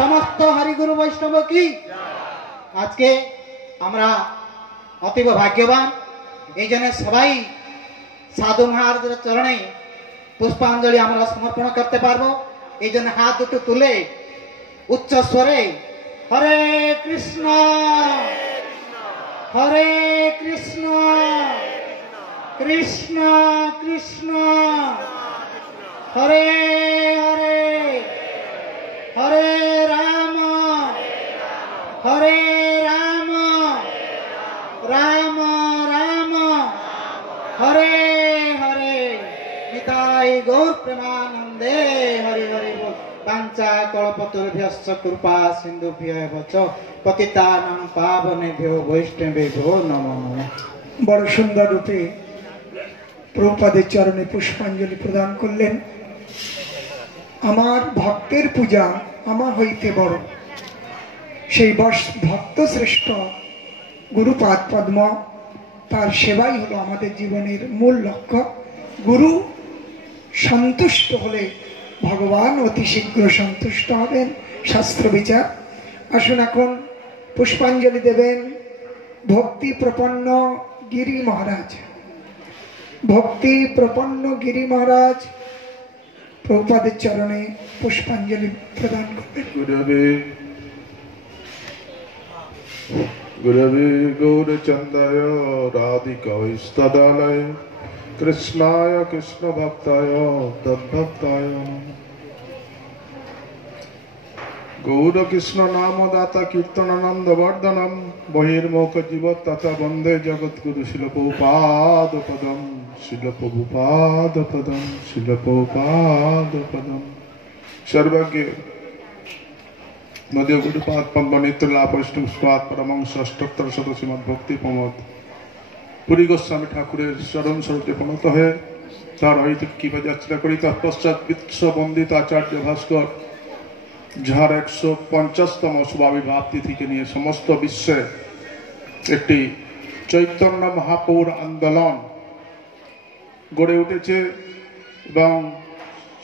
সমস্ত হরিগুরু বৈষ্ণব কি। আজকে আমরা অতীব ভাগ্যবান, এই জন্য সবাই সাধু মহারাজের চরণে পুষ্পাঞ্জলি আমরা সমর্পণ করতে পারবো। এই জন্য হাত দুটো তুলে উচ্চ স্বরে হরে কৃষ্ণ হরে কৃষ্ণ কৃষ্ণ কৃষ্ণ হরে হরে হরে রাম হরে রাম রাম রাম হরে হরে নিতাই গৌর প্রেমানন্দে হরি হরি বল। পাঞ্চা কল্পতরুভ্যশ্চ কৃপা সিন্ধুভ্যেব চ পতিতানাং পাবনেভ্যো বৈষ্ণবেভ্যো নমো নমঃ। বড় সুন্দর রূপে প্রভুপাদের চরণে পুষ্পাঞ্জলি প্রদান করলেন। আমার ভক্তের পূজা আমার হইতে বড়, সেই ভক্ত শ্রেষ্ঠ গুরুপাদ পদ্ম, তার সেবাই হলো আমাদের জীবনের মূল লক্ষ্য। গুরু সন্তুষ্ট হলে ভগবান অতি শীঘ্র সন্তুষ্ট হবেন। শাস্ত্র বিচার। আসুন এখন পুষ্পাঞ্জলি দেবেন ভক্তি প্রপন্ন গিরি মহারাজ। ভক্তি প্রপন্ন গিরি মহারাজ প্রভুপাদের চরণে পুষ্পাঞ্জলি প্রদান করবেন। गुरवे गौरचंदाय राधिकास्तदालय कृष्णाय कृष्ण भक्ताय तद्भक्ताय गौर कृष्ण नाम दाता कीर्तनानंद वर्धनम बहिर्मुख जीव तथा वंदे जगत गुरु शिल प्रभुपाद पदम शिल प्रभुपाद पदम शिल प्रभुपाद पदम। सर्वज्ञ मध्य गुरुपाद पद्म नित्य लाभ वैष्णव स्वाद परमंश अष्टोत्तर सदस्य मद भक्ति प्रमोद पुरी गोस्वामी ठाकुरेर चरण स्वरूपे प्रणत हये तार हईते कृपा याचना करी। तत्पश्चात विश्व वंदित आचार्य भास्कर যার 150তম শুভাবির্ভাব তিথিকে নিয়ে সমস্ত বিশ্বে একটি চৈতন্য মহাপৌর আন্দোলন গড়ে উঠেছে এবং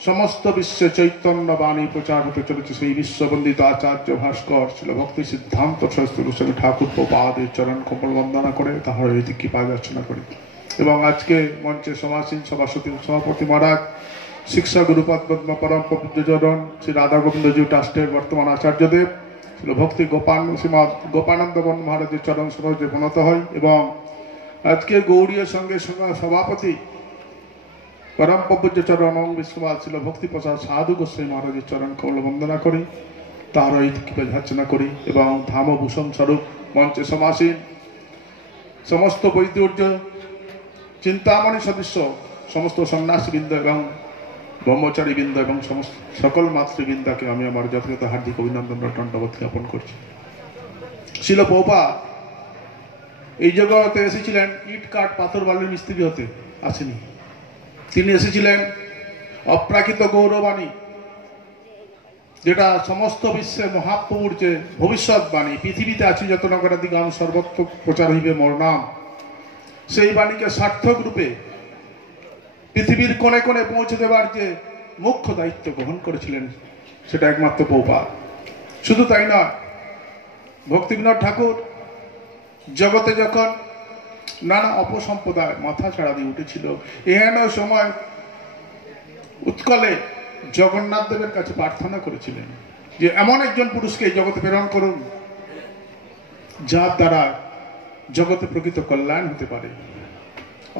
সমস্ত বিশ্বে চৈতন্য বাণী প্রচার হতে চলেছে। সেই বিশ্ববন্দিত আচার্য ভাস্কর ছিল ভক্তি সিদ্ধান্ত সরস্বতী গোস্বামী ঠাকুর প্রপাদের চরণ কমল বন্দনা করে তাহার হইতে কৃপা যাচনা করি। এবং আজকে মঞ্চে সমাসীন সভাপতি মহারাজ শিক্ষা গুরুপাদ পদ্ম পরম পবিত্রচরণ শ্রী রাধা গোবিন্দজি ট্রাস্টের বর্তমান আচার্যদেব ছিল ভক্তি গোপানন্দ বন মহারাজের চরণ সরোজে প্রণত হয়। এবং আজকে গৌড়ীয় সঙ্গের সভাপতি পরম পবিত্রচরণ বিষ্ণুবাদ ছিল ভক্তি প্রসাদ সাধু গোস্বামী মহারাজের চরণ কমল বন্দনা করি, তাহার কৃপা যাচনা করি। এবং ধামভূষণ স্বরূপ মঞ্চে সমাসীন সমস্ত বৈদুর্য চিন্তামণি সদস্য সমস্ত সন্ন্যাসীবৃন্দ এবং ব্রহ্মচারীবৃন্দ এবং সমস্ত সকল মাতৃবৃন্দাকে আমি আমার যথাযথ হার্দিক অভিনন্দন দণ্ডবত জ্ঞাপন করছি। শিল প্রভুপাদ এই জগতে এসেছিলেন ইট কাঠ পাথর বালির মিস্ত্রি হতে আসেনি। তিনি এসেছিলেন অপ্রাকৃত গৌরবাণী, যেটা সমস্ত বিশ্বে মহাপ্রভুর যে ভবিষ্যৎবাণী পৃথিবীতে আছে যত নগরাদি গান সর্বত্র প্রচার হইবে মোর নাম, সেই বাণীকে সার্থক রূপে পৃথিবীর কোণে কোণে পৌঁছে দেবার যে মুখ্য দায়িত্ব গ্রহণ করেছিলেন সেটা একমাত্র প্রভুপাদ। শুধু তাই না, ভক্তিবিনোদ ঠাকুর জগতে যখন নানা অপসম্প্রদায় মাথা ছাড়া দিয়ে উঠেছিল, এহেন সময় উৎকলে জগন্নাথ দেবের কাছে প্রার্থনা করেছিলেন যে এমন একজন পুরুষকে এই জগতে প্রেরণ করুন যার দ্বারা জগতে প্রকৃত কল্যাণ হতে পারে।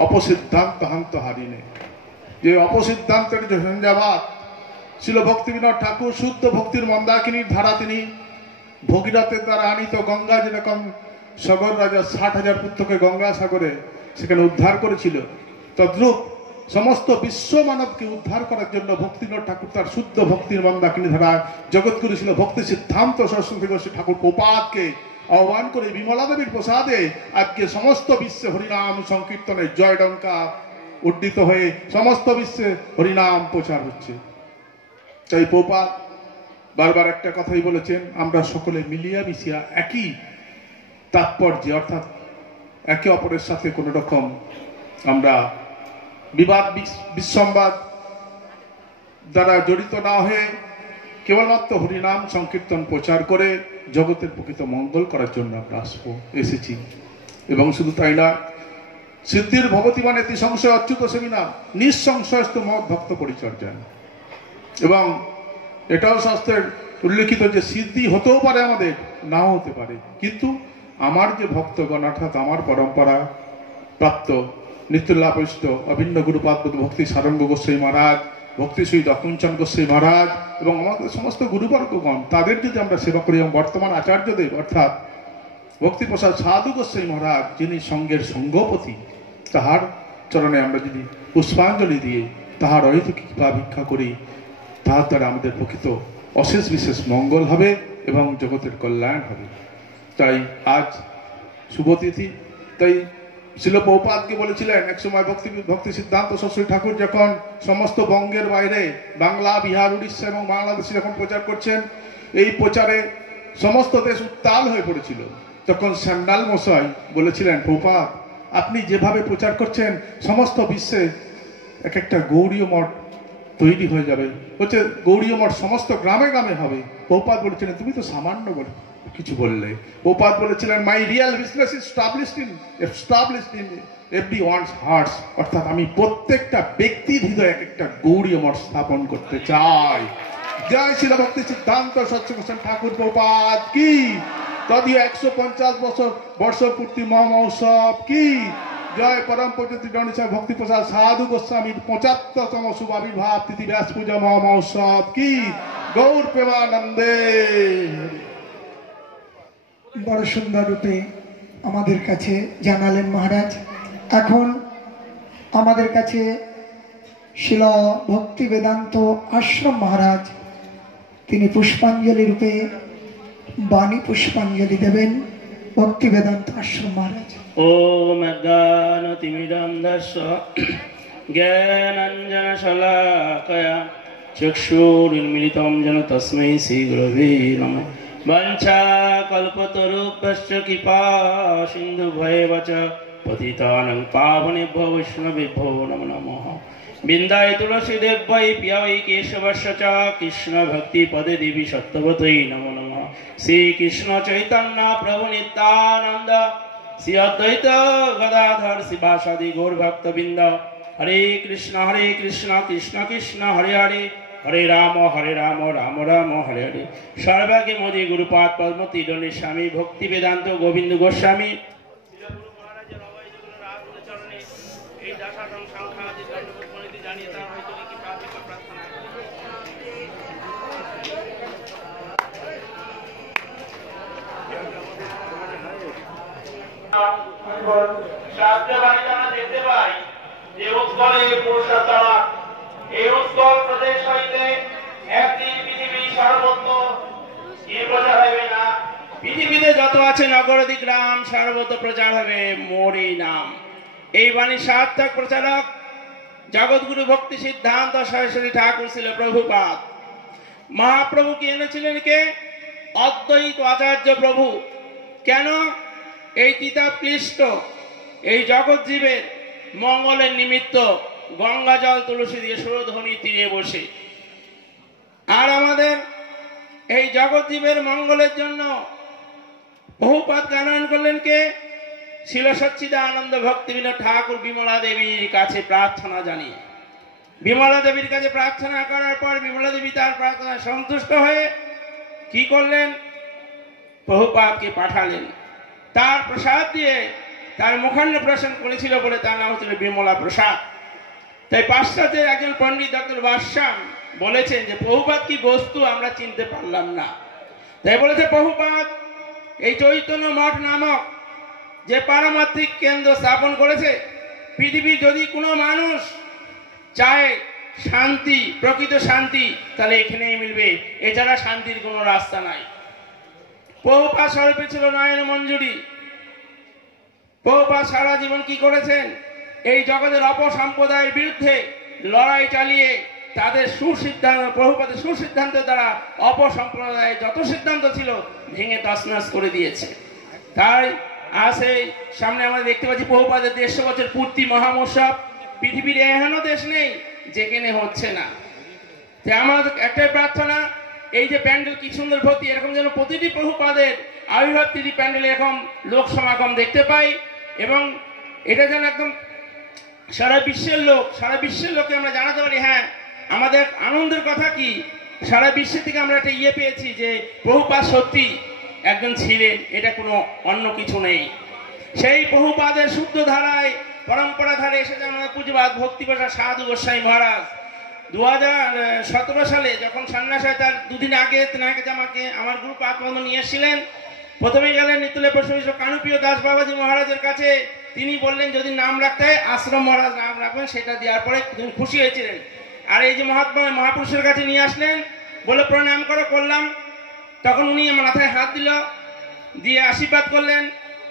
অপসিদ্ধান্ত হান্ত হারিনে, যে অপসিদ্ধান্তের যে ঝঞ্ঝাবাত ছিল ভক্তিবিনোদ ঠাকুর শুদ্ধ ভক্তির মন্দাকিনীর ধারা তিনি ভগীরথের দ্বারা আনিত গঙ্গা, যেরকম সগর রাজা 60,000 পুত্রকে গঙ্গা সাগরে সেখানে উদ্ধার করেছিল, তদ্রূপ সমস্ত বিশ্ব মানবকে উদ্ধার করার জন্য ভক্তিবিনোদ ঠাকুর তার শুদ্ধ ভক্তির মন্দাকিনী ধারা জগৎগুরু ছিল ভক্তি সিদ্ধান্ত সরস্বতী গোস্বামী ঠাকুর প্রপাদকে আহ্বান করে বিমলা দেবীর প্রসাদে আজকে সমস্ত বিশ্বে হরিনাম সংকীর্তনের জয় ডঙ্কা উদ্দিত হয়ে সমস্ত বিশ্বে হরিনাম প্রচার হচ্ছে। তাই প্রপাদ বারবার একটা কথাই বলেছেন, আমরা সকলে মিলিয়া মিশিয়া একই তাৎপর্য, অর্থাৎ একে অপরের সাথে কোন রকম আমরা বিবাদ বিসম্বাদ দ্বারা জড়িত না হয়ে কেবলমাত্র হরিনাম সংকীর্তন প্রচার করে জগতের প্রকৃত মঙ্গল করার জন্য আমরা এসেছি। এবং শুধু তাই না, সিদ্ধির ভবতী মানে সংশয় অচ্যুত সেমিনার নিঃসংশয়স্থ মত ভক্ত পরিচর্যা। এবং এটাও শাস্ত্রের উল্লেখিত যে সিদ্ধি হতেও পারে, আমাদের নাও হতে পারে, কিন্তু আমার যে ভক্তগণ অর্থাৎ আমার পরম্পরা প্রাপ্ত নিত্যলাভষ্ট অভিন্ন গুরুপাদ ভক্তি সারঙ্গ গোস্বামী মহারাজ, ভক্তি শ্রী দক্ষিণচন্দ্র গোস্বামী মহারাজ এবং আমাদের সমস্ত গুরুবর্গগণ, তাদের যদি আমরা সেবা করি, এবং বর্তমান আচার্যদেব অর্থাৎ ভক্তিপ্রসাদ সাধু গোস্বামী মহারাজ যিনি সঙ্গের সঙ্গপতি, তাহার চরণে আমরা যদি পুষ্পাঞ্জলি দিয়ে তাহার অহিত কৃপা ভিক্ষা করি, তাহার দ্বারা আমাদের প্রকৃত অশেষ বিশেষ মঙ্গল হবে এবং জগতের কল্যাণ হবে। তাই আজ শুভতিথি। তাই শিল প্রভুপাদকে বলেছিলেন একসময় ভক্তি সিদ্ধান্ত সরস্বতী ঠাকুর যখন সমস্ত বঙ্গের বাইরে বাংলা, বিহার, উড়িষ্যা এবং বাংলাদেশে যখন প্রচার করছেন, এই প্রচারে সমস্ত দেশ উত্তাল হয়ে পড়েছিল। তখন স্যান্ডাল মশাই বলেছিলেন, প্রভুপাদ আপনি যেভাবে প্রচার করছেন সমস্ত বিশ্বে এক একটা গৌড়ীয় মঠ তৈরি হয়ে যাবে, হচ্ছে গৌড়ীয় মঠ সমস্ত গ্রামে গ্রামে হবে। প্রভুপাদ বলেছিলেন, তুমি তো সামান্য কিছু বললে। প্রভুপাদ বলেছিলেন, my real business is established in everyone's hearts, অর্থাৎ আমি প্রত্যেকটা ব্যক্তির হৃদয়ে একটা গৌড়ীয় মঠ স্থাপন করতে চাই। জয় শিল ভক্তি সিদ্ধান্ত সচ্চিদানন্দ ঠাকুর প্রভুপাদ কি, তদীয় 150 বর্ষ পূর্তি মহোৎসব কি, জয় পরম পূজ্য ভক্তি প্রসাদ সাধু গোস্বামীর 75তম শুভ আবির্ভাব তিথি ব্যাস পূজা মহোৎসব কি, গৌর প্রেমানন্দে। বড় সুন্দর রূপে আমাদের কাছে জানালেন মহারাজ। এখন আমাদের কাছে শিল ভক্তি বেদান্ত আশ্রম মহারাজ, তিনি পুষ্পাঞ্জলি রূপে বাণী পুষ্পাঞ্জলি দেবেন। ভক্তি বেদান্ত আশ্রম মহারাজ। ওম অজ্ঞানতিমিরান্ধস্য জ্ঞানাঞ্জনশলাকয়া চক্ষুरुन्मीलितं येन तस्मै श्रीगुरवे नमः। वञ्चाकल्पतरुभ्यश्च कृपा सिन्धुभ्येव च पतितानां पावनेभ्यो वैष्णवेभ्यो नमो नमः। बिन्दाय तुलसीदेव्यै पियावै केशवस्य च कृष्णभक्तिपदे देवी सत्यवत्यै नमो नमः। श्रीकृष्ण चैतन्य प्रभु नित्यानन्द श्री अद्वैत गदाधर शिवासादि गौरभक्तवृन्द। हरे कृष्ण कृष्ण कृष्ण हरे हरे, हरे राम राम राम हरे हरे। सर्वागे मोदी गुरुपाद पद्मती दंडी स्वामी भक्ति वेदांत गोविंद गोस्वामी পৃথিবীতে যত আছে নগরাদি গ্রাম সর্বত্র প্রচার হবে মোরই নাম। এই বাণী সার্থক প্রচারক জগৎগুরু ভক্তি সিদ্ধান্ত সরস্বতী ঠাকুর ছিল প্রভুপাদ। মহাপ্রভুকে এনেছিলেন কে? অদ্বৈত আচার্য প্রভু। কেন? এই তিতা ক্লিষ্ট এই জগৎ জীবের মঙ্গলের নিমিত্ত গঙ্গা জল তুলসী দিয়ে সুরধ্বনি তীরে বসে, আর আমাদের এই জগৎ জীবের মঙ্গলের জন্য বহুপাদ গানয়ন করলেন কে? শিল সচ্চিদানন্দ ভক্তিবিনোদ ঠাকুর বিমলা দেবীর কাছে প্রার্থনা জানিয়ে। বিমলা দেবীর কাছে প্রার্থনা করার পর বিমলা দেবী তার প্রার্থনা সন্তুষ্ট হয়ে কি করলেন? বহুপাদকে পাঠালেন। তার প্রসাদ দিয়ে তার মুখান্নপ্রাশন করেছিল বলে তার নাম হচ্ছিল বিমলা প্রসাদ। তাই পাশ্চাত্যের একজন পণ্ডিত ডক্টর বাদশাহ বলেছেন যে বহুপাদ কি বস্তু আমরা চিনতে পারলাম না। তাই বলেছে বহুপাদ এই চৈতন্য মঠ নামক যে পারমাত্রিক কেন্দ্র স্থাপন করেছে, পৃথিবীর যদি কোনো মানুষ চায় শান্তি, প্রকৃত শান্তি, তাহলে এখানেই মিলবে, এছাড়া শান্তির কোনো রাস্তা নাই। বহুপাদ স্বরূপে ছিল নয়ন মঞ্জুরি। বহুপাদ সারা জীবন কি করেছেন? এই জগতের অপসম্প্রদায়ের বিরুদ্ধে লড়াই চালিয়ে তাদের সুসিদ্ধান্ত, প্রভুপাদের সুসিদ্ধান্ত দ্বারা অপসম্প্রদায়ের যত সিদ্ধান্ত ছিল ভেঙে তছনছ করে দিয়েছে। তাই আজ এই সামনে আমরা দেখতে পাচ্ছি প্রভুপাদের 150 বছর পূর্তি মহামহোৎসব। পৃথিবীর এহেন দেশ নেই যেখানে হচ্ছে না। তাই আমার একটাই প্রার্থনা, এই যে প্যান্ডেল কি সুন্দর ভর্তি, এরকম যেন প্রতিটি প্রভুপাদের আবির্ভাব তিথি প্যান্ডেলে এরকম লোক সমাগম দেখতে পাই। এবং এটা যেন একদম সারা বিশ্বের লোককে আমরা জানাতে পারি, হ্যাঁ আমাদের আনন্দের কথা কি, সারা বিশ্বের থেকে আমরা একটা পেয়েছি যে প্রভুপাদ সত্যি একজন ছিলেন, এটা কোনো অন্য কিছু নেই। সেই প্রভুপাদের শুদ্ধ ধারায় পরম্পরা ধারে এসেছে আমাদের পূজ্যপাদ ভক্তিপ্রসাদ সাধু গোস্বামী মহারাজ। 2017 সালে যখন সন্ন্যাস হয় তার দুদিন আগে আমাকে আমার গ্রুপ আত্মবন্ধ নিয়ে এসেছিলেন। প্রথমে গেলেন নিতুলে প্রশ্ন কানুপ্রিয় দাস বাবাজি মহারাজের কাছে। তিনি বললেন যদি নাম রাখতে হয় আশ্রম মহারাজ নাম রাখবেন, সেটা দেওয়ার পরে তিনি খুশি হয়েছিলেন। আর এই যে মহাপুরুষের কাছে নিয়ে আসলেন, বলে প্রণাম করলাম। তখন উনি আমার মাথায় হাত দিল, দিয়ে আশীর্বাদ করলেন।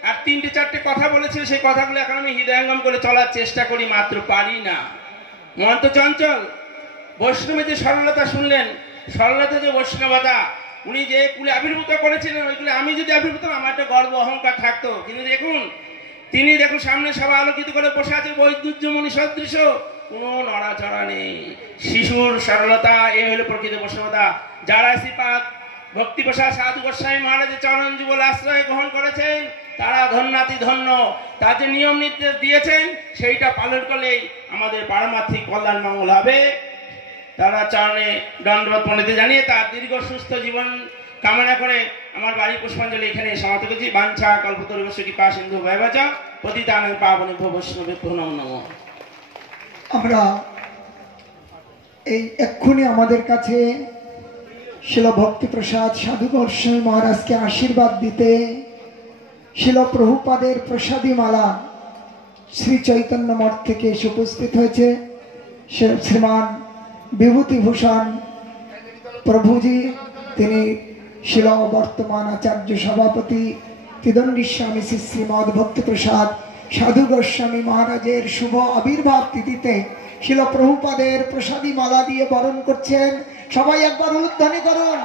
আর 3-4টে কথা বলেছিল, সেই কথাগুলো এখন আমি হৃদয়ঙ্গম করে চলার চেষ্টা করি, মাত্র পারি না। মন্ত চঞ্চল বৈষ্ণবের যে সরলতা শুনলেন, সরলতা যে বৈষ্ণবতা উনি যে কুলে আবির্ভূত করেছিলেন, ওইগুলো আমি যদি আবির্ভূত আমার একটা গর্ব অহংকার থাকতো। কিন্তু তিনি দেখুন সামনে সবাই আলোকিত করে বসে আছে, বৈদ্যুজ্যমণি সদৃশ, কোনো নড়াচড়া নেই, শিশুর সরলতা, এ হলো প্রকৃত বৈষ্ণবতা। যারা শ্রীপাদ ভক্তিপ্রসাদ সাধু গোস্বামী মহারাজের চরণ যুগল আশ্রয় গ্রহণ করেছেন তারা ধন্যাতি ধন্য। তার যে নিয়ম নির্দেশ দিয়েছেন সেইটা পালন করলেই আমাদের পারমার্থিক কল্যাণ মঙ্গল হবে। তারা চরণে দণ্ডবত প্রণতি জানিয়ে তার দীর্ঘ সুস্থ জীবন কামনা করে আমার বাড়ি পুষ্পাঞ্জলি এখানে সমাপ্ত করছি। বাঞ্ছা কল্পতরুভ্যশ্চ কৃপা সিন্ধু ভয়ঃ পতিতানাং পাবনেভ্যো বৈষ্ণবেভ্যো নমো নমঃ। আমরা এই এক্ষুনি আমাদের কাছে শিল ভক্তিপ্রসাদ সাধু গোস্বামী মহারাজকে আশীর্বাদ দিতে শিল প্রভুপাদের প্রসাদী মালা শ্রী চৈতন্য মঠ থেকে এসে উপস্থিত হয়েছে শ্রীমান বিভূতিভূষণ প্রভুজি। তিনি শিল বর্তমান আচার্য সভাপতি তিদণ্ডী স্বামী শ্রী শ্রীমদ ভক্তিপ্রসাদ সাধু গোস্বামী মহারাজের শুভ আবির্ভাব তিথিতে শিল প্রভুপাদের প্রসাদী মালা দিয়ে বরণ করছেন। সবাই একবার উদ্ধানি করুন।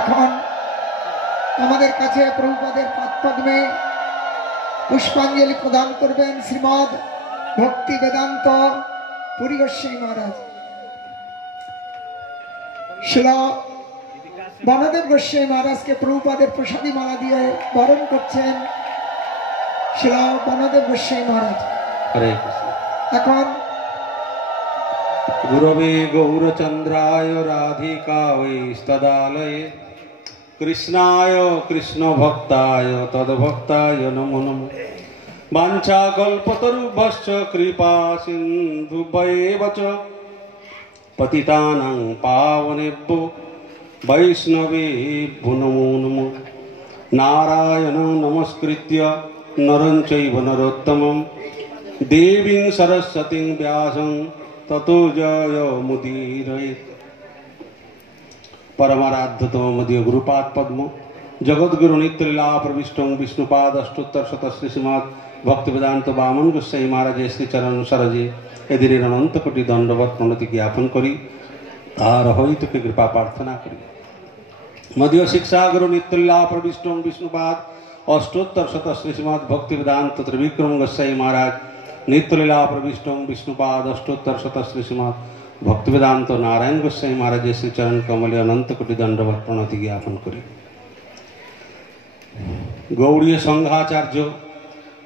এখন আমাদের কাছে প্রভুপাদের পাদপদ্মে পুষ্পাঞ্জলি প্রদান করবেন শ্রীমদ ভক্তি বেদান্ত পুরী গোস্বামী মহারাজ। শিল বনদেব গোস্বামী মহারাজকে প্রভুপাদের প্রসাদী মালা দিয়ে বরণ করছেন শিল বনদেব গোস্বামী মহারাজ। হরে কৃষ্ণ। এখন গুরবে গৌরচন্দ্রায় রাধিকায় স্তদালয়ে কৃষ্ণায় কৃষ্ণ ভক্তায় তদ্ভক্তায় নমো নমঃ। বাঞ্ছা কল্পতরুভ্যশ্চ কৃপা সিন্ধুভ্যেব চ পতিতানাং পাবনেভ্যো বৈষ্ণবেভ্যো নমো নমঃ। নারায়ণং নমস্কৃত্য নরং চৈব নরোত্তমং দেবীং সরস্বতীং ব্যাসং ততো জয়মুদীরয়েৎ। परमाराध्यतम मध्य गुरुपाद पद्म जगद्गुरु नित्यलीला प्रविष्टं विष्णुपाद अष्टोत्तर शत श्रीमद भक्ति वेदांत बामन गोस्वामी महाराज श्री चरण सरोजे एदिन अनंत कोटि दंडवत प्रणति ज्ञापन करी तार हरितके कृपा प्रार्थना करी। मध्य शिक्षा गुरु नित्यलीला प्रविष्टं विष्णुपाद अष्टोत्तर शत श्रीमद भक्ति वेदांत त्रिविक्रम गोस्वामी महाराज नित्यलीला प्रविष्टं विष्णुपाद अष्टोत्तर शत श्रीमद भक्ति वेदांत नारायण गोस्वामी महाराज श्री चरण कमले अनंत कोटि दंडवत प्रणति ज्ञापन करी। गौड़ीय संघाचार्य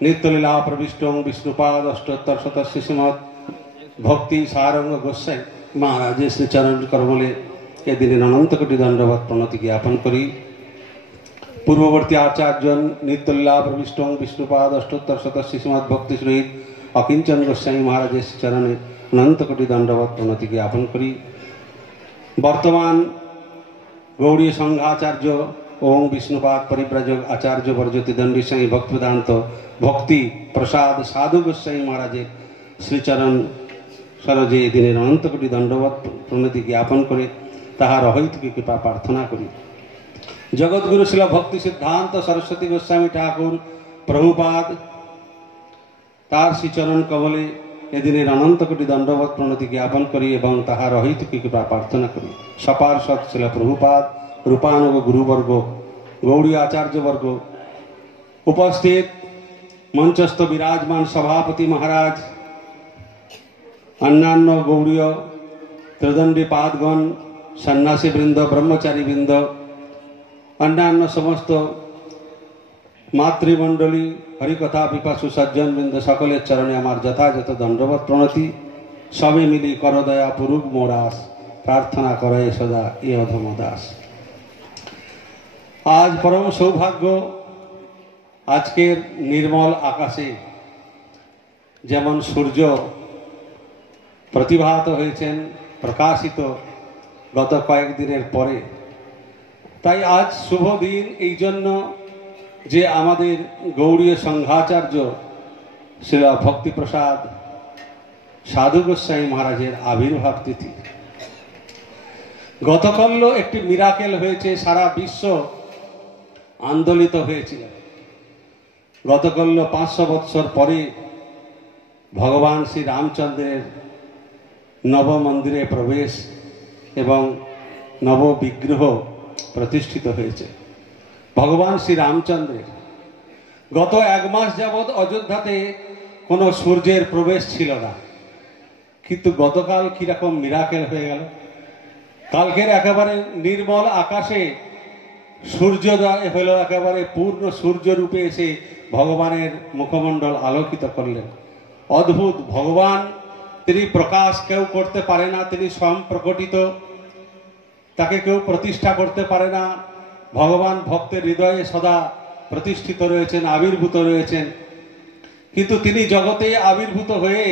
नित्यलीला प्रविष्टं विष्णुपाद अष्टोत्तर शत श्रीमद भक्ति सारंग गोस्वामी महाराज श्री चरण कमले ए दिन अनंत कोटि दंडवत प्रणति ज्ञापन करी। पूर्ववर्ती आचार्य नित्यलीला प्रविष्टं विष्णुपाद अष्टोत्तर शत श्रीमद भक्ति श्री अकिंचन गोस्वामी महाराज श्री चरण अनंत कोटि दंडवत प्रणति ज्ञापन करी। वर्तमान गौड़ीय संघाचार्य ओम विष्णुपाद परिव्राजक आचार्य वर्जो तिदंडी स्वामी भक्ति वेदांत भक्ति प्रसाद साधु गोस्वामी महाराज श्रीचरण सरोजे दिन अनंत कोटि दंडवत प्रणति ज्ञापन करे ताहार अहैतुकी कृपा प्रार्थना करी। जगद्गुरु शिल भक्ति सिद्धांत सरस्वती गोस्वामी ठाकुर प्रभुपाद तार श्रीचरण कमले एदिन अनंत कोटि दंडवत प्रणति ज्ञापन करी एवं ताहार अहैतुकी कृपा प्रार्थना करी। सपार्षद शिल प्रभुपाद रूपानुग गुरुवर्ग गौड़ी आचार्य वर्ग उपस्थित मंचस्थ विराजमान सभापति महाराज অন্যান্য গৌড়ীয় ত্রিদণ্ডী পাদগণ, সন্ন্যাসীবৃন্দ, ব্রহ্মচারীবৃন্দ, অন্যান্য সমস্ত মাতৃমণ্ডলী, হরিকথা পিপাসু সজ্জনবৃন্দ, সকলের চরণে আমার যথাযথ দণ্ডবত প্রণতি। সবে মিলি করদয়া পুরুষ মোরাস, প্রার্থনা করে সদা এ অধম দাস। আজ পরম সৌভাগ্য, আজকের নির্মল আকাশে যেমন সূর্য প্রতিভাত হয়েছেন, প্রকাশিত গত কয়েকদিনের পরে, তাই আজ শুভ দিন এই জন্য যে আমাদের গৌড়ীয় সংঘাচার্য শ্রী ভক্তিপ্রসাদ সাধু গোস্বামী মহারাজের আবির্ভাব তিথি। গতকাল একটি মিরাকেল হয়েছে, সারা বিশ্ব আন্দোলিত হয়েছিল। গতকাল 500 বৎসর পরে ভগবান শ্রী রামচন্দ্রের নব মন্দিরে প্রবেশ এবং নব বিগ্রহ প্রতিষ্ঠিত হয়েছে। ভগবান শ্রী রামচন্দ্রের গত 1 মাস যাবৎ অযোধ্যাতে কোনো সূর্যের প্রবেশ ছিল না, কিন্তু গতকাল কিরকম মিরাকেল হয়ে গেল। কালকের একেবারে নির্মল আকাশে সূর্যোদয় হলো, একেবারে পূর্ণ সূর্যরূপে এসে ভগবানের মুখমণ্ডল আলোকিত করলেন। অদ্ভুত ভগবান, তিনি প্রকাশ কেউ করতে পারে না, তিনি স্বয়ং প্রকটিত, তাকে কেউ প্রতিষ্ঠা করতে পারে না। ভগবান ভক্তের হৃদয়ে সদা প্রতিষ্ঠিত রয়েছেন, আবির্ভূত রয়েছেন, কিন্তু তিনি জগতে আবির্ভূত হয়ে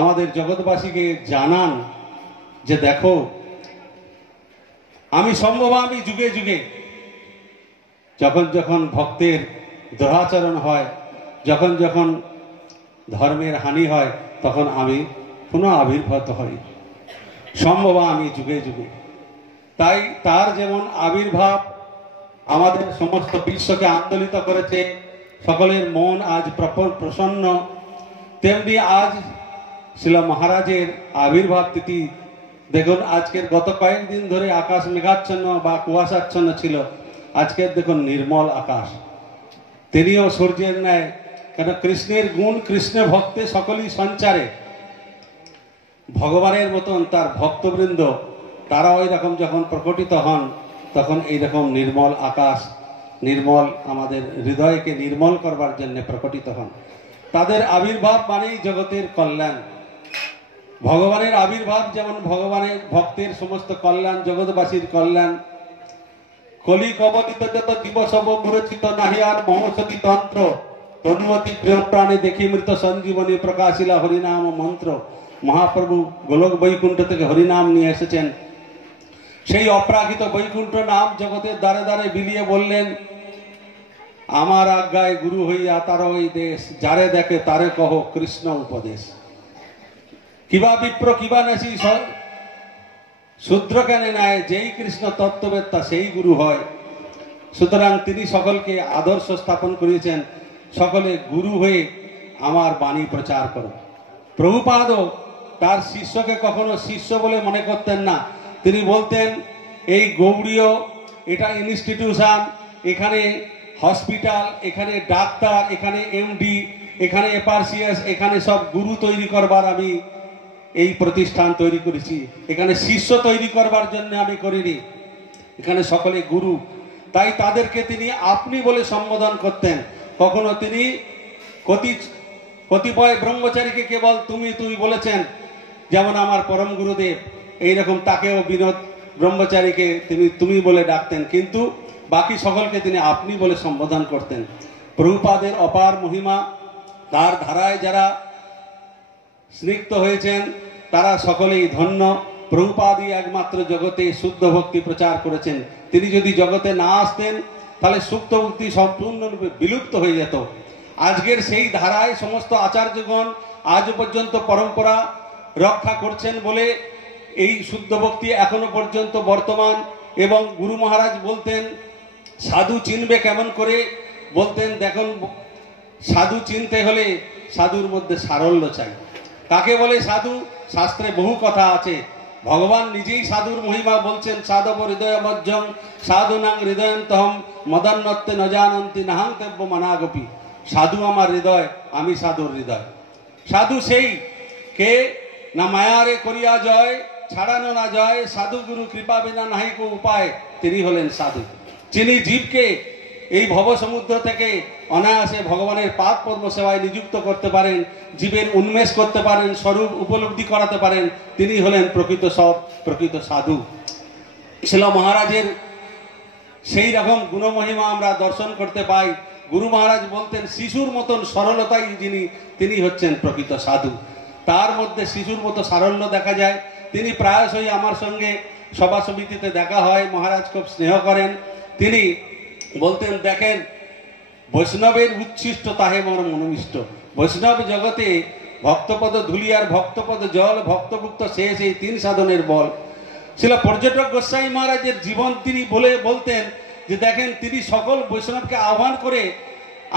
আমাদের জগৎবাসীকে জানান যে দেখো আমি সম্ভবামি যুগে যুগে। যখন যখন ভক্তের দুরাচরণ হয়, যখন যখন ধর্মের হানি হয়, তখন আমি পুনঃ আবির্ভূত হই, সম্ভবামি যুগে যুগে। তাই তার যেমন আবির্ভাব আমাদের সমস্ত বিশ্বকে আন্দোলিত করেছে, সকলের মন আজ প্রসন্ন, তেমনি আজ শিল মহারাজের আবির্ভাব তিথি। দেখুন আজকের গত কয়েকদিন ধরে আকাশ মেঘাচ্ছন্ন বা কুয়াশাচ্ছন্ন ছিল, আজকের দেখুন নির্মল আকাশ। তিনিও সূর্যের ন্যায়, কেন কৃষ্ণের গুণ, কৃষ্ণ ভক্তে সকলেই সঞ্চারে। ভগবানের মতন তার ভক্তবৃন্দ তারা ওই রকম যখন প্রকটিত হন, তখন এইরকম নির্মল আকাশ, নির্মল আমাদের হৃদয়কে নির্মল করবার জন্য প্রকটিত হন। তাদের আবির্ভাব মানেই জগতের কল্যাণ। ভগবানের আবির্ভাব যেমন ভগবানের ভক্তের সমস্ত কল্যাণ, জগৎবাসীর কল্যাণ। কলি কবলিত যত দিবস মুরচিত নাহি আর মহসতি তন্ত্র, তনুমতি প্রেম প্রাণে দেখি মৃত সঞ্জীবনী প্রকাশিলা হরিনাম মন্ত্র। মহাপ্রভু গোলক বৈকুণ্ঠ থেকে হরিনাম নিয়ে এসেছেন, সেই অপ্রাকৃত বৈকুণ্ঠ নাম জগতের দ্বারে দ্বারে বিলিয়ে বললেন, আমার আজ্ঞায় গুরু হইয়া তার ওই দেশ, যারে দেখে তারে কহ কৃষ্ণ উপদেশ। কিবা বিপ্র কিবা নাসি শূদ্র কেনে নেয়, যেই কৃষ্ণ তত্ত্ববেত্তা সেই গুরু হয়। সুতরাং তিনি সকলকে আদর্শ স্থাপন করিয়েছেন, সকলে গুরু হয়ে আমার বাণী প্রচার করো। প্রভুপাদও তার শিষ্যকে কখনো শিষ্য বলে মনে করতেন না। তিনি বলতেন এই গৌড়ীয় এটা ইনস্টিটিউশন, এখানে হসপিটাল, এখানে ডাক্তার, এখানে এমডি, এখানে এপারসিয়াস, এখানে সব গুরু তৈরি করবার আমি এই প্রতিষ্ঠান তৈরি করেছি। এখানে শিষ্য তৈরি করবার জন্য আমি করিনি, এখানে সকলে গুরু। তাই তাদেরকে তিনি আপনি বলে সম্বোধন করতেন। কখনো তিনি কতিপয় ব্রহ্মচারীকে কেবল তুমি তুই বলেছেন, যেমন আমার পরম গুরুদেব এইরকম, তাকেও বিনোদ ব্রহ্মচারীকে তিনি তুমি বলে ডাকতেন, কিন্তু বাকি সকলকে তিনি আপনি বলে সম্বোধন করতেন। প্রভুপাদের অপার মহিমা, তার ধারায় যারা স্নিগ্ধ হয়েছেন তারা সকলেই ধন্য। প্রভুপাদই একমাত্র জগতে শুদ্ধ ভক্তি প্রচার করেছেন। তিনি যদি জগতে না আসতেন তাহলে সুপ্ত ভক্তি সম্পূর্ণরূপে বিলুপ্ত হয়ে যেত। আজকের সেই ধারায় সমস্ত আচার্যগণ আজ পর্যন্ত পরম্পরা রক্ষা করছেন বলে এই শুদ্ধ ভক্তি এখনো পর্যন্ত বর্তমান। এবং গুরু মহারাজ বলতেন সাধু চিনবে কেমন করে, বলতেন দেখুন সাধু চিনতে হলে সাধুর মধ্যে সারল্য চাই। কাকে বলে সাধু? শাস্ত্রে বহু কথা আছে। ভগবান নিজেই সাধুর মহিমা বলছেন, সাধব হৃদয় মজ্জং সাধুনাং হৃদয়ন্তহম মদন্নত্তে ন জানন্তি নাহাং তেব্য মনাগপি। সাধু আমার হৃদয়, আমি সাধুর হৃদয়। সাধু সেই কে না মায়ারে করিয়া জয়, ছাড়ানো না জয়, সাধু গুরু কৃপা বিনা নাহি কো উপায়, তিনি হলেন সাধু। যিনি জীবকে এই ভবসমুদ্র থেকে অনায়াসে ভগবানের পাদ পদ্ম সেবায় নিযুক্ত করতে পারেন, জীবের উন্মেষ করতে পারেন, স্বরূপ উপলব্ধি করাতে পারেন, তিনি হলেন প্রকৃত সৎ, প্রকৃত সাধু। শিল মহারাজের সেই রকম গুণমহিমা আমরা দর্শন করতে পাই। গুরু মহারাজ বলতেন শিশুর মতন সরলতাই তিনি হচ্ছেন প্রকৃত সাধু। তার মধ্যে শিশুর মতো সারল্য দেখা যায়। তিনি প্রায়শই আমার সঙ্গে সভা সমিতিতে দেখা হয়, মহারাজ খুব স্নেহ করেন। তিনি বলতেন, দেখেন বৈষ্ণবের উচ্ছিষ্ট তাহে মন মনমিষ্ট। বৈষ্ণব জগতে ভক্তপদ ধুলি আর ভক্তপদ জল, ভক্তভুক্ত শেষ এই তিন সাধনের বল। ছিল পর্যটক গোস্বামী মহারাজের জীবন তিনি বলতেন যে দেখেন তিনি সকল বৈষ্ণবকে আহ্বান করে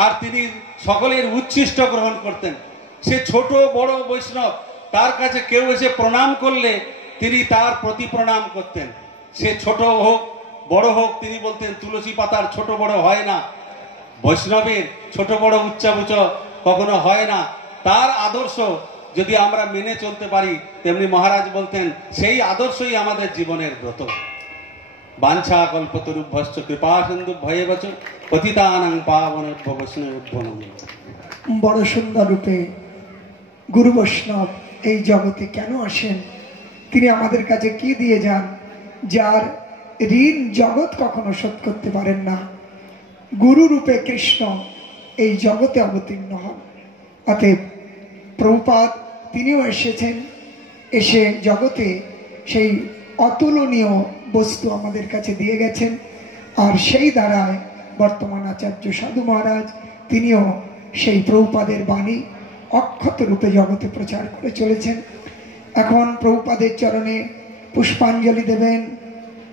আর তিনি সকলের উচ্ছিষ্ট গ্রহণ করতেন। সে ছোট বড় বৈষ্ণব, তার কাছে কেউ এসে প্রণাম করলে তিনি তার প্রতি প্রণাম করতেন। সে ছোট হোক বড় হোক, তিনি বলতেন তুলসী পাতার ছোট বড় হয় না, বৈষ্ণবের ছোট বড় উচ্চাবুচ কখনো হয় না। তার আদর্শ যদি আমরা মেনে চলতে পারি, তেমনি মহারাজ বলতেন সেই আদর্শই আমাদের জীবনের ব্রত। বাঞ্ছা কল্পতরুভ্যশ্চ কৃপা সিন্ধু ভয়েবচ পতিতানাং পাবনেভ্য বৈষ্ণবেভ্যো নমঃ। বড় সুন্দর রূপে গুরু বৈষ্ণব এই জগতে কেন আসেন, তিনি আমাদের কাছে কি দিয়ে যান, যার ঋণ জগৎ কখনো শোধ করতে পারেন না। গুরু রূপে কৃষ্ণ এই জগতে অবতীর্ণ হন। অতএব প্রভুপাদ তিনিও এসেছেন, এসে জগতে সেই অতুলনীয় বস্তু আমাদের কাছে দিয়ে গেছেন। আর সেই দ্বারায় বর্তমান আচার্য সাধু মহারাজ তিনিও সেই প্রভুপাদের বাণী অক্ষত রূপে জগতে প্রচার করে চলেছেন। এখন প্রভুপাদের চরণে পুষ্পাঞ্জলি দেবেন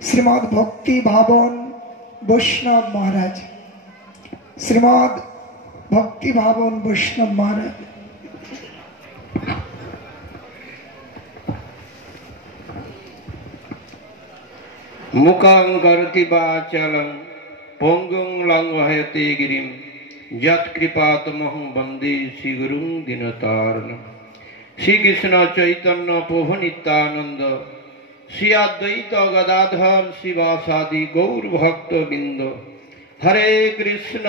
শ্রীমৎ ভক্তি ভাবন বৈষ্ণব মহারাজ। শ্রীমৎ ভক্তি ভাবন বৈষ্ণব মহারাজ। মুখং করতি বাচালং পঙ্গুং লঙ্ঘয়তে গিরিম যৎকৃপাতমহং বন্দে শ্রীগুরুং দীনতারিণম। শ্রীকৃষ্ণ চৈতন্য প্রভু নিত্যানন্দ, শ্রী অদ্বৈত গদাধর শিবাসাদি গৌর ভক্ত বৃন্দ। হরে কৃষ্ণ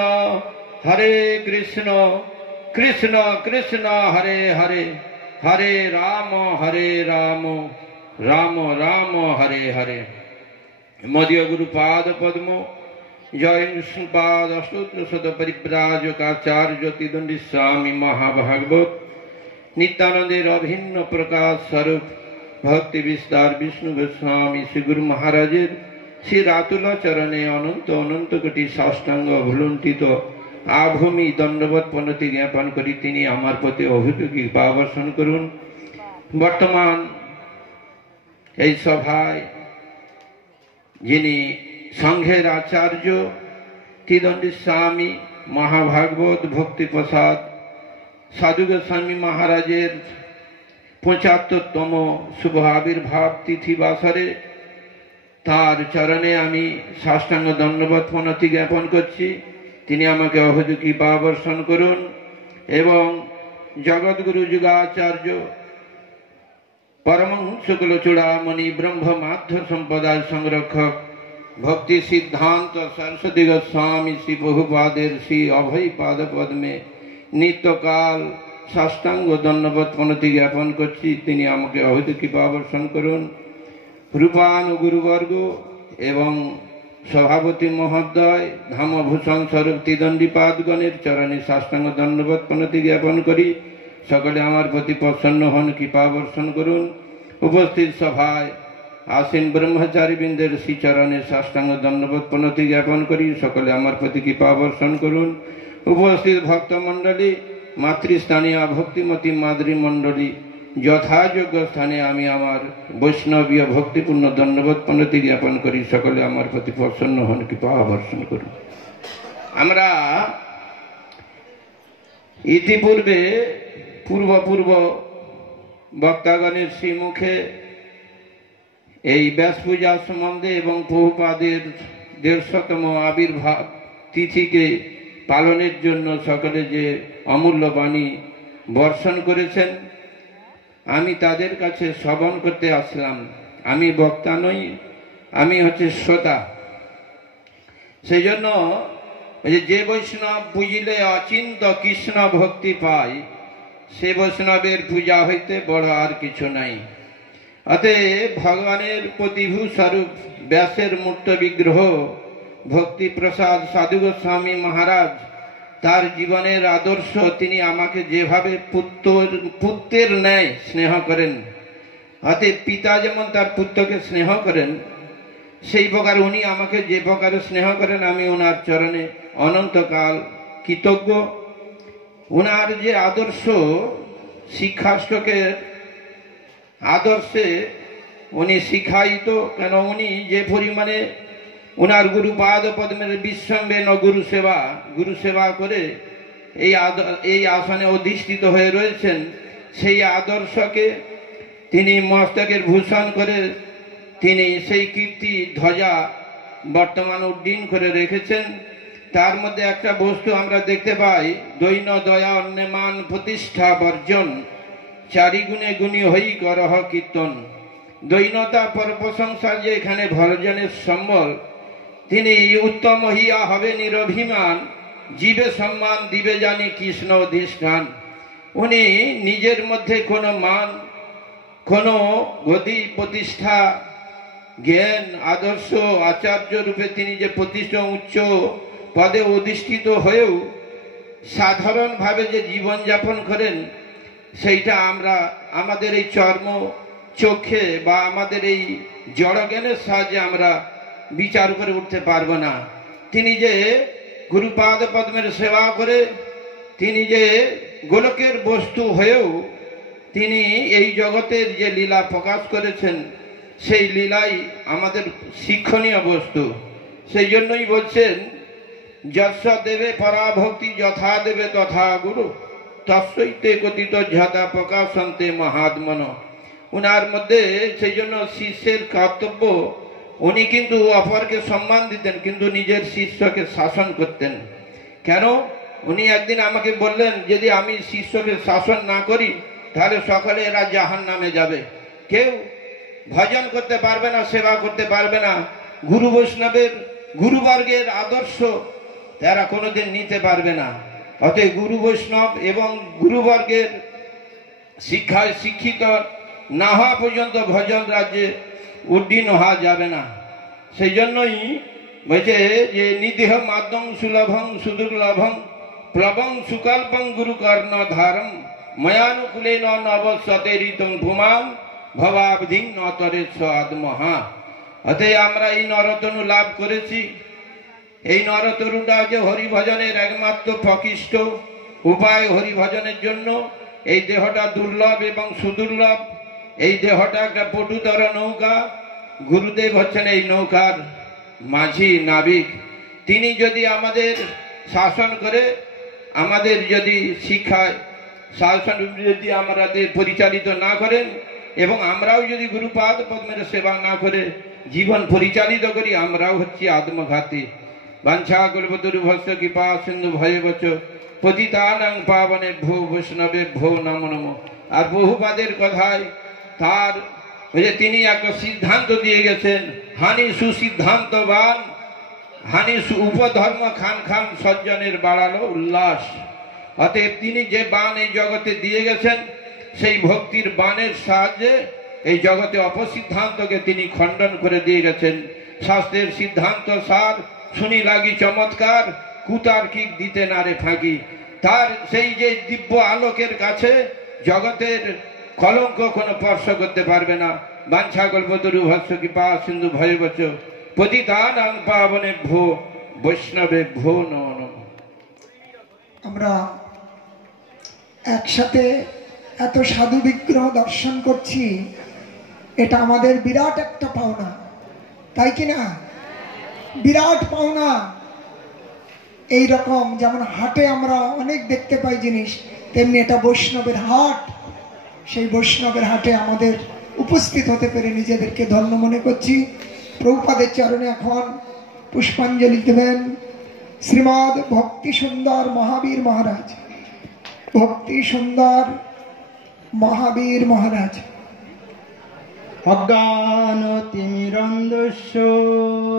কৃষ্ণ কৃষ্ণ হরে হরে, হরে রাম রাম রাম হরে হরে। মদীয় গুরুপাদ পদ্ম জয় বিষ্ণুপাদ অষ্টোত্তর শত পরিব্রাজকাচার্য তিদণ্ডী স্বামী মহাভাগবত নিত্যানন্দের অভিন্ন প্রকাশ স্বরূপ ভক্তি বিস্তার বিষ্ণু গোস্বামী শ্রী গুরু মহারাজের শ্রী রাতুলা চরণে অনন্ত অনন্ত কোটি সাষ্টাঙ্গ ভুলুণ্ঠিত আভূমি দণ্ডবৎ প্রণতি জ্ঞাপন করি তিনি আমার প্রতি অভিযোগী কৃপাবর্ষণ করুন। বর্তমান এই সভায় যিনি সংঘের আচার্য তিদণ্ডী স্বামী মহাভাগবত ভক্তি প্রসাদ সাধু গোস্বামী মহারাজের ৭৫তম শুভ আবির্ভাব তিথি বাসরে তার চরণে আমি সাষ্টাঙ্গ দণ্ডবৎ প্রণতি জ্ঞাপন করছি। তিনি আমাকে অভয় কৃপা বর্ষণ করুন এবং জগৎগুরু যুগাচার্য পরমহংস কুলচূড়ামণি ব্রহ্ম মাধ্য সম্প্রদায় সংরক্ষক ভক্তি সিদ্ধান্ত সরস্বতী গোস্বামী শ্রী প্রভুপাদের শ্রী অভয় পাদ পদ্মে নিত্যকাল সাষ্টাঙ্গ দণ্ডবৎ প্রণতি জ্ঞাপন করছি। তিনি আমাকে অভয় কৃপা বর্ষণ করুন। রূপান গুরুবর্গ এবং সভাপতি মহোদয় ধামভূষণ স্বরূপ তিদণ্ডীপাদগণের চরণে সাষ্টাঙ্গ দণ্ডবৎ প্রণতি জ্ঞাপন করি। সকলে আমার প্রতি প্রসন্ন হন, কৃপা বর্ষণ করুন। উপস্থিত সভায় আসীন ব্রহ্মচারী বৃন্দের শ্রীচরণে সাষ্টাঙ্গ দণ্ডবৎ প্রণতি জ্ঞাপন করি। সকলে আমার প্রতি কৃপা বর্ষণ করুন। উপস্থিত ভক্তমণ্ডলী, মাতৃস্থানীয় ভক্তিমতী মাদ্রী মণ্ডলী, যথাযোগ্য স্থানে আমি আমার বৈষ্ণবীয় ভক্তিপূর্ণ দণ্ডবৎ প্রণতি জ্ঞাপন করি। সকলে আমার প্রতি প্রসন্ন হন, কৃপা বর্ষণ করুন। আমরা ইতিপূর্বে পূর্ব বক্তাগণের শ্রীমুখে এই ব্যাস পূজা সম্বন্ধে এবং প্রভুপাদের ১৫০তম আবির্ভাব তিথিকে পালনের জন্য সকলে যে অমূল্য বাণী বর্ষণ করেছেন, আমি তাদের কাছে শ্রবণ করতে আসলাম। আমি বক্তা নই, আমি হচ্ছে শ্রোতা। সেই জন্য যে বৈষ্ণব বুঝিলে অচিন্ত কৃষ্ণ ভক্তি পায়, সে বৈষ্ণবের পূজা হইতে বড় আর কিছু নাই। অতএব ভগবানের প্রতিভূ স্বরূপ ব্যাসের মূর্ত বিগ্রহ ভক্তি প্রসাদ সাধু গোস্বামী মহারাজ, তার জীবনের আদর্শ, তিনি আমাকে যেভাবে পুত্রের ন্যায় স্নেহ করেন, অতএব পিতা যেমন তার পুত্রকে স্নেহ করেন, সেই প্রকার উনি আমাকে যে প্রকারে স্নেহ করেন, আমি ওনার চরণে অনন্তকাল কৃতজ্ঞ। ওনার যে আদর্শ, শিক্ষাষ্টকের আদর্শে উনি শিখায়িত, কেন উনি যে পরিমাণে ওনার গুরুপাদ পদ্মের বিশ্বম্বেন গুরু সেবা করে এই আসনে অধিষ্ঠিত হয়ে রয়েছেন, সেই আদর্শকে তিনি মস্তকের ভূষণ করে তিনি সেই কীর্তি ধ্বজা বর্তমান উড্ডীন করে রেখেছেন। তার মধ্যে একটা বস্তু আমরা দেখতে পাই, দৈন দয়া অন্যমান প্রতিষ্ঠা বর্জন, চারি গুণে গুণী হই করহ কীর্তন। দৈনতা পর প্রশংসা যে এখানে ভর্জনের সম্বল, তিনি উত্তম হইয়া হবে নিরভিমান, জীবে সম্মান দিবে জানি কৃষ্ণ অধিষ্ঠান। উনি নিজের মধ্যে কোনো মান, কোনো গতি প্রতিষ্ঠা, জ্ঞান, আদর্শ, আচার্য রূপে তিনি যে প্রতিষ্ঠা উচ্চ পদে অধিষ্ঠিত হয়েও সাধারণভাবে যে জীবনযাপন করেন, সেইটা আমরা আমাদের এই চর্ম চোখে বা আমাদের এই জড়জ্ঞানের সাহায্যে আমরা বিচার করে উঠতে পারবো না। তিনি যে গুরুপাদ পদ্মের সেবা করে তিনি যে গোলকের বস্তু হয়েও তিনি এই জগতের যে লীলা প্রকাশ করেছেন, সেই লীলাই আমাদের শিক্ষণীয় বস্তু। সেই জন্যই বলছেন, যস্য দেবে পরাভক্তি যথা দেবে তথা গুরু, তস্যৈতে কথিত ঝাতা প্রকাশন্তে মহাত্মন। উনার মধ্যে সেই জন্য শিষ্যের কর্তব্য, উনি কিন্তু অপরকে সম্মান দিতেন, কিন্তু নিজের শিষ্যকে শাসন করতেন। কেন? উনি একদিন আমাকে বললেন, যদি আমি শিষ্যকে শাসন না করি তাহলে সকলে এরা জাহান্নামে যাবে, কেউ ভজন করতে পারবে না, সেবা করতে পারবে না, গুরু বৈষ্ণবের গুরুবর্গের আদর্শ তারা কোনোদিন নিতে পারবে না। অতএব গুরু বৈষ্ণব এবং গুরুবর্গের শিক্ষায় শিক্ষিত না হওয়া পর্যন্ত ভজন রাজ্যে উড্ডীন হওয়া যাবে না। সেই জন্যই বলছে যে নিদেহ মাধ্যম সুলভং সুদুর্লভং প্লবং সুকল্পং গুরু কর্ণ ধারম ময়ানুকূলে নবসতে ঋতং ভূমাম ভবাবধিং নতরে স্বাদমহা। অতএব আমরা এই নরতনু লাভ করেছি। এই নরতনুটা যে হরিভজনের একমাত্র প্রকৃষ্ট উপায়। হরিভজনের জন্য এই দেহটা দুর্লভ এবং সুদুর্লভ। এই দেহটা একটা পটুতর নৌকা, গুরুদেব হচ্ছেন এই নৌকার মাঝি নাবিক। তিনি যদি আমাদের শাসন করে, আমাদের যদি শিক্ষায় শাসন যদি আমাদের পরিচালিত না করেন, এবং আমরাও যদি গুরুপাদ পদ্মের সেবা না করে জীবন পরিচালিত করি, আমরাও হচ্ছি আত্মঘাতী। বাঞ্ছা কল্পতরুভস্য কৃপা সিন্ধু ভয়বচ পতিতানাং পাবনে ভো বৈষ্ণবে ভো নমো নমঃ। আর বহুপাদের কথায় তার তিনি একটা সিদ্ধান্ত দিয়ে গেছেন, হানি সুসিদ্ধান্তবান, হানি উপধর্ম খান খান সজ্জনের বাড়ালো উল্লাস। অতএব তিনি যে বাণ এই জগতে দিয়ে গেছেন, সেই ভক্তির বাণের সাহায্যে এই জগতে অপসিদ্ধান্তকে তিনি খণ্ডন করে দিয়ে গেছেন। শাস্ত্রের সিদ্ধান্ত সার শুনি লাগি চমৎকার, কুতার্কিক দিতে না রে ফাঁকি। তার সেই যে দিব্য আলোকের কাছে জগতের কলঙ্ক কোনো স্পর্শ করতে পারবে না। বাঞ্ছা কল্পতরুভস্য কৃপা সিন্ধু ভয়বচ পতিতানাং পাবনে ভো বৈষ্ণবে ভো নমো নমঃ। আমরা একসাথে এত সাধু বিগ্রহ দর্শন করছি, এটা আমাদের বিরাট একটা পাওনা, তাই কি না? বিরাট পাওনা। এই রকম যেমন হাটে আমরা অনেক দেখতে পাই জিনিস, তেমনি এটা বৈষ্ণবের হাট। সেই বৈষ্ণবের হাটে আমাদের উপস্থিত হতে পেরে নিজেদেরকে ধন্য মনে করছি। প্রভুপাদের চরণে এখন পুষ্পাঞ্জলি দেবেন শ্রীমৎ ভক্তি সুন্দর মহাবীর মহারাজ। ভক্তি সুন্দর মহাবীর মহারাজ। অজ্ঞান তিমিরন্ধস্য